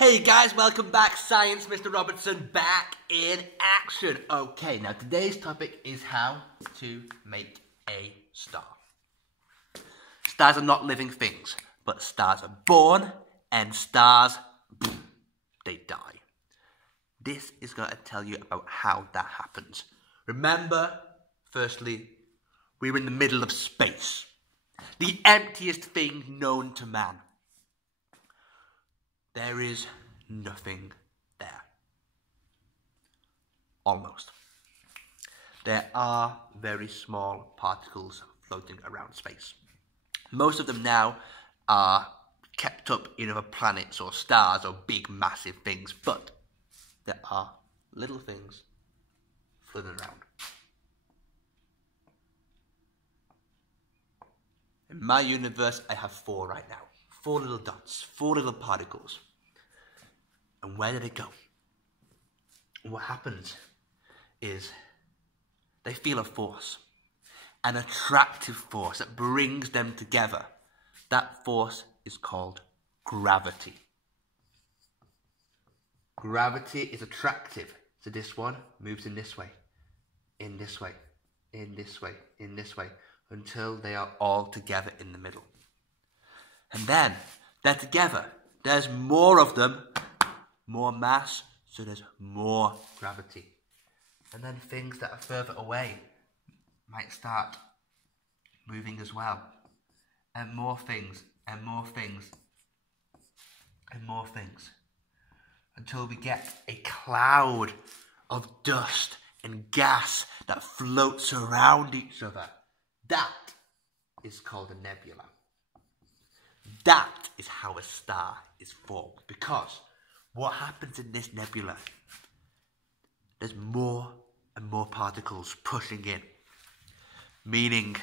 Hey guys, welcome back. Science Mr. Robertson back in action. Okay, now today's topic is how to make a star. Stars are not living things, but stars are born and stars, they die. This is going to tell you about how that happens. Remember, firstly, we're in the middle of space. The emptiest thing known to man. There is nothing there. Almost. There are very small particles floating around space. Most of them now are kept up in other planets or stars or big massive things, but there are little things floating around. In my universe, I have 4 right now. 4 little dots, 4 little particles. And where do they go? What happens is they feel a force, an attractive force that brings them together. That force is called gravity. Gravity is attractive. So this one moves in this way, in this way, in this way, in this way, until they are all together in the middle. And then they're together. There's more of them, more mass, so there's more gravity. And then things that are further away might start moving as well. And more things, and more things, and more things. Until we get a cloud of dust and gas that floats around each other. That is called a nebula. That is how a star is formed. Because what happens in this nebula, there's more and more particles pushing in. Meaning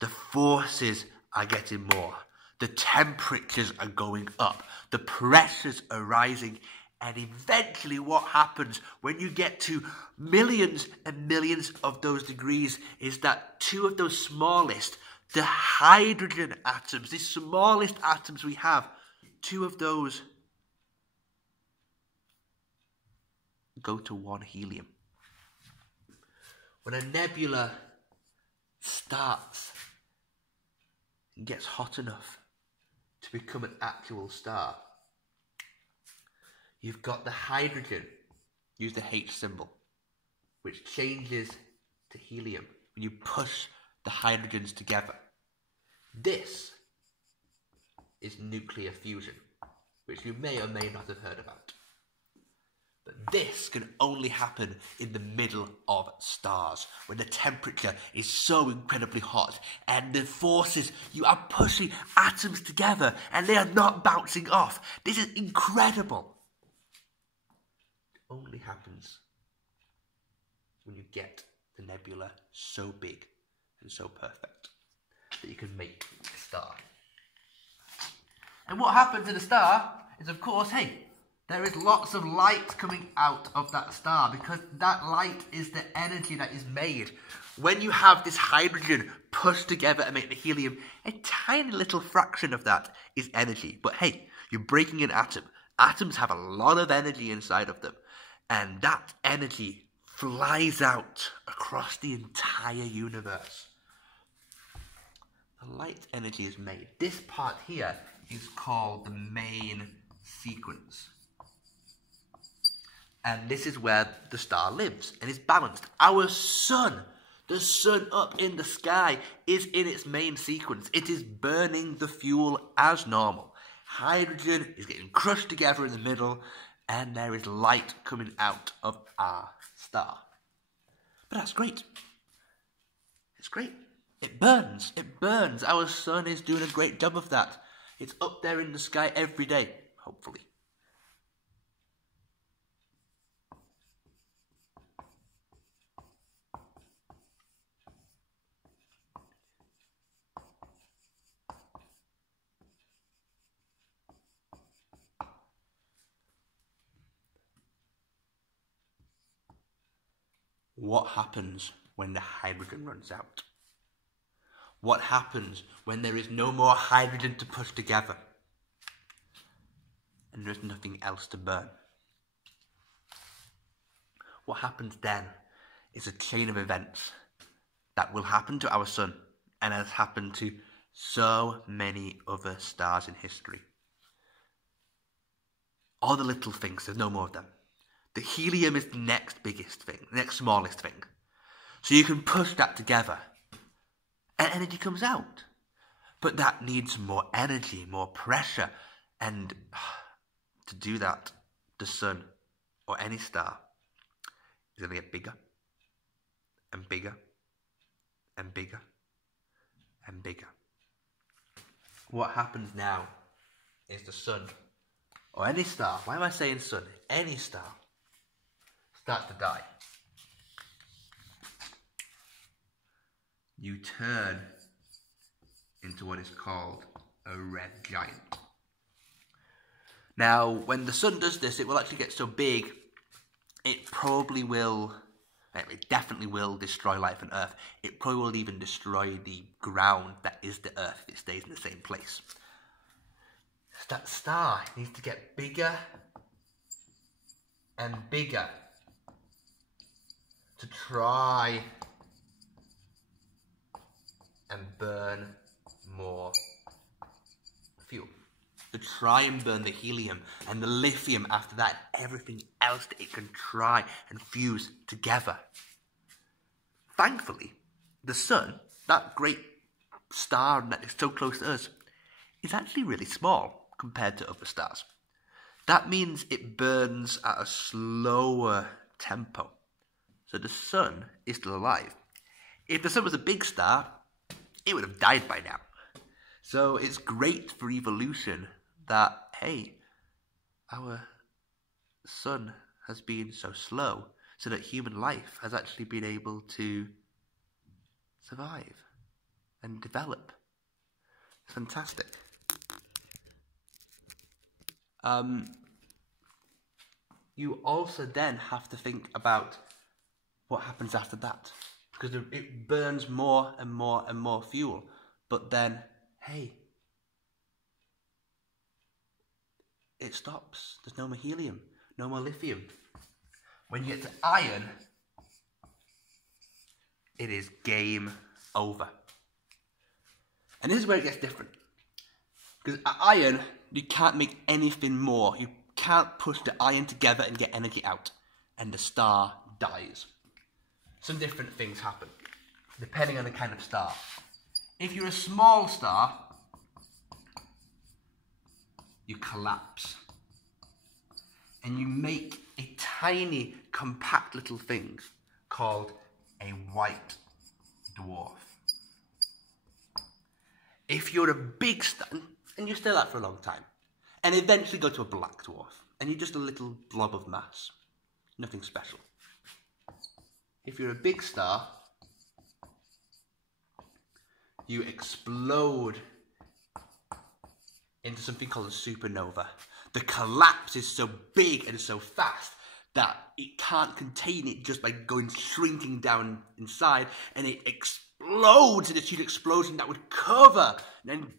the forces are getting more. The temperatures are going up. The pressures are rising. And eventually what happens when you get to millions and millions of those degrees is that 2 of those smallest, the hydrogen atoms, the smallest atoms we have, 2 of those go to 1 helium. When a nebula starts and gets hot enough to become an actual star, you've got the hydrogen, use the H symbol, which changes to helium when you push the hydrogens together. This is nuclear fusion, which you may or may not have heard about. But this can only happen in the middle of stars, when the temperature is so incredibly hot and the forces, you are pushing atoms together and they are not bouncing off. This is incredible. It only happens when you get the nebula so big and so perfect that you can make a star. And what happens in a star is, of course, hey, there is lots of light coming out of that star, because that light is the energy that is made. When you have this hydrogen pushed together and make the helium, a tiny little fraction of that is energy. But hey, you're breaking an atom. Atoms have a lot of energy inside of them. And that energy flies out across the entire universe. The light energy is made. This part here is called the main sequence. And this is where the star lives and is balanced. Our sun, the sun up in the sky, is in its main sequence. It is burning the fuel as normal. Hydrogen is getting crushed together in the middle, and there is light coming out of our star. But that's great. It's great. It burns. It burns. Our sun is doing a great job of that. It's up there in the sky every day, hopefully. What happens when the hydrogen runs out? What happens when there is no more hydrogen to push together? and there's nothing else to burn. What happens then is a chain of events that will happen to our sun and has happened to so many other stars in history. All the little things, there's no more of them. The helium is the next biggest thing, the next smallest thing. So you can push that together and energy comes out. But that needs more energy, more pressure. And to do that, the sun or any star is going to get bigger and bigger and bigger and bigger. What happens now is the sun or any star, why am I saying sun? Any star starts to die. You turn into what is called a red giant. Now, when the sun does this, it will actually get so big, it definitely will destroy life on Earth. It probably will even destroy the ground that is the Earth if it stays in the same place. That star needs to get bigger and bigger to try and burn more fuel. To try and burn the helium and the lithium after that, everything else that it can try and fuse together. Thankfully, the sun, that great star that is so close to us, is actually really small compared to other stars. That means it burns at a slower tempo. So the sun is still alive. If the sun was a big star, it would have died by now. So it's great for evolution that, hey, our sun has been so slow so that human life has actually been able to survive and develop. It's fantastic. You also then have to think about what happens after that, because it burns more and more and more fuel, but then, hey, it stops. There's no more helium, no more lithium. When you get to iron, it is game over. And this is where it gets different. Because at iron, you can't make anything more. You can't push the iron together and get energy out. And the star dies. Some different things happen, depending on the kind of star. If you're a small star, you collapse. And you make a tiny, compact little thing called a white dwarf. If you're a big star, and you stay that for a long time, and eventually go to a black dwarf, and you're just a little blob of mass, nothing special. If you're a big star, you explode into something called a supernova. The collapse is so big and so fast that it can't contain it just by shrinking down inside, and it explodes in a huge explosion that would cover. And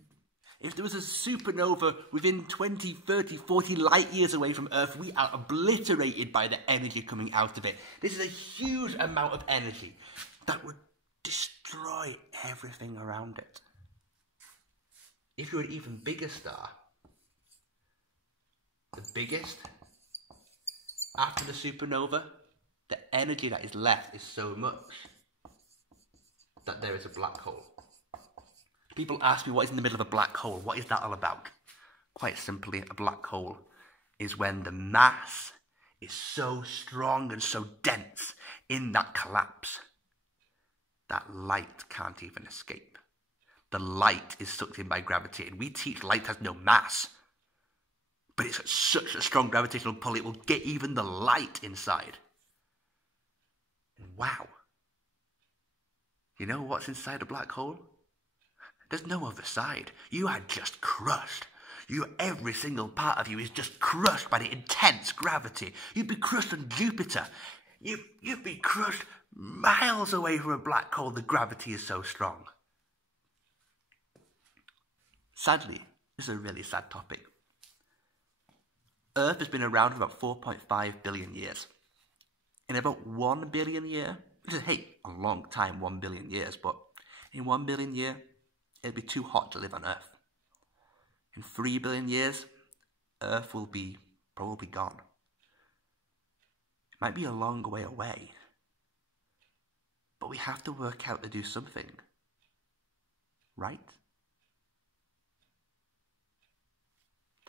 if there was a supernova within 20, 30, 40 light years away from Earth, we are obliterated by the energy coming out of it. This is a huge amount of energy that would destroy everything around it. If you're an even bigger star, the biggest, after the supernova, the energy that is left is so much that there is a black hole. People ask me what is in the middle of a black hole. What is that all about? Quite simply, a black hole is when the mass is so strong and so dense in that collapse that light can't even escape. The light is sucked in by gravity, and we teach light has no mass. But it's got such a strong gravitational pull, it will get even the light inside. And wow. You know what's inside a black hole? There's no other side. You are just crushed. Every single part of you is just crushed by the intense gravity. You'd be crushed on Jupiter. You'd be crushed miles away from a black hole. The gravity is so strong. Sadly, this is a really sad topic. Earth has been around for about 4.5 billion years. In about 1 billion year, which is, hey, a long time, 1 billion years, but in 1 billion year, it'll be too hot to live on Earth. In 3 billion years, Earth will be probably gone. It might be a long way away, but we have to work out to do something, right?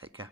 Take care.